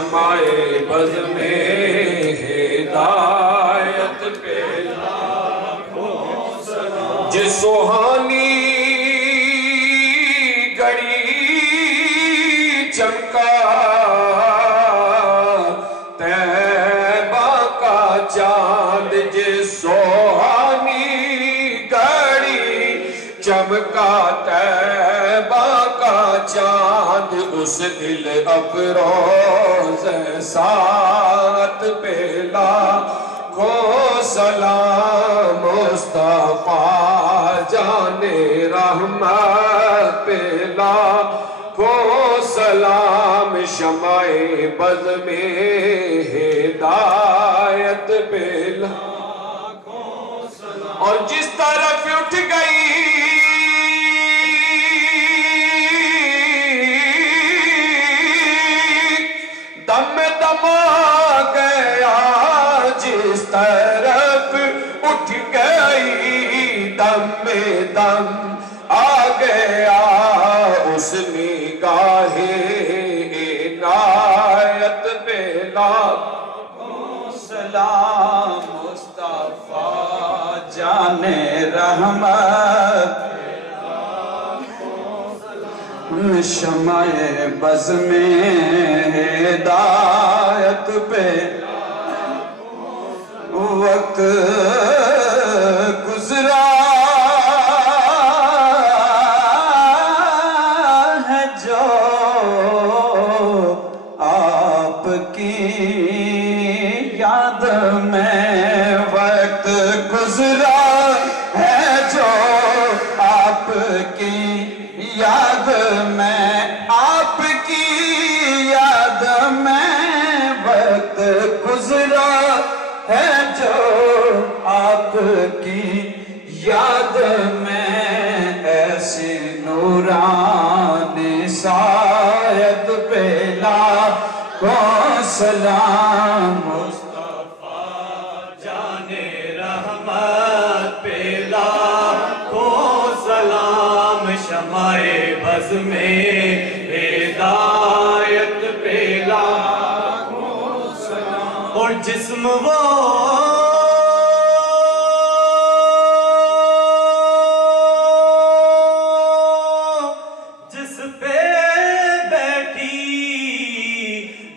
شمع بز میں ہدایت پہ لاکھوں سلام جس سوہانی گھڑی چمکا طیبہ کا چاند جس سوہانی گھڑی چمکا طیبہ کا چاند اس دل افروز ساعت پہ لاکھوں سلام مصطفیٰ جان رحمت پہ لاکھوں سلام شمع بز میں ہدایت پہ لاکھوں سلام اور جس طرف اٹھ گئی دم دم آ گیا جس طرف اٹھ گئی دم دم آ گیا اس نگاہ عنایت پہ لاکھوں سلام مصطفیٰ جان رحمت شمع بز میں ہدایت پہ وقت گزرا ہے جو آپ کی یاد میں وقت گزرا ہے جو آپ کی یاد میں آپ کی یاد میں وقت گزرا ہے جو آپ کی یاد میں ایسی نورانی سایت پہ لاکھوں سلام مصطفیٰ جان رحمت پہ لاکھوں سلام شمع بز میں ہدایت پہ لاکھوں سلام اور جسم وہ جس پہ بیٹھی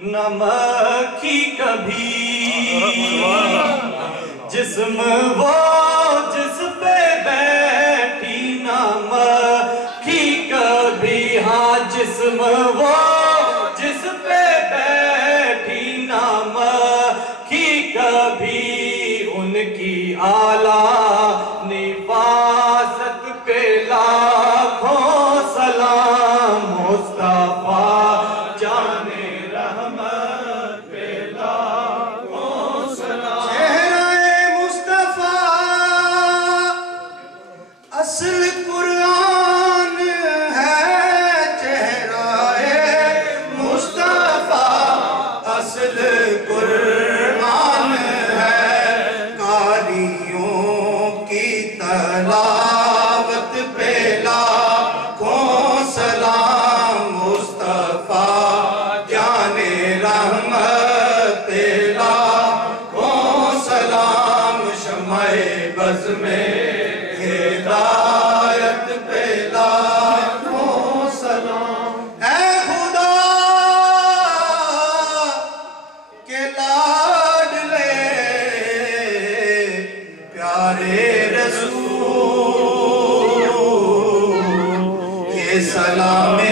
نہ مکھی کبھی جسم وہ جس پہ بیٹھی نہ مکھی کبھی ہاں جسم وہ جس پہ بیٹھی نہ مکھی کبھی ان کی اعلیٰ نفاست پہ لاکھوں سلام مصطفیٰ جان رحمت پہ لاکھوں سلام چہرہ مصطفیٰ اصل قرآن ہے چہرہ مصطفیٰ اصل قرآن ہے قاریوں کی تلاوت پہ لاکھوں سلام مصطفیٰ جان رحمت پہ لاکھوں سلام شمع بز میں ہدایت پہ لاکھوں سلام اے خدا کے لاڈلے پیارے رسول یہ سلام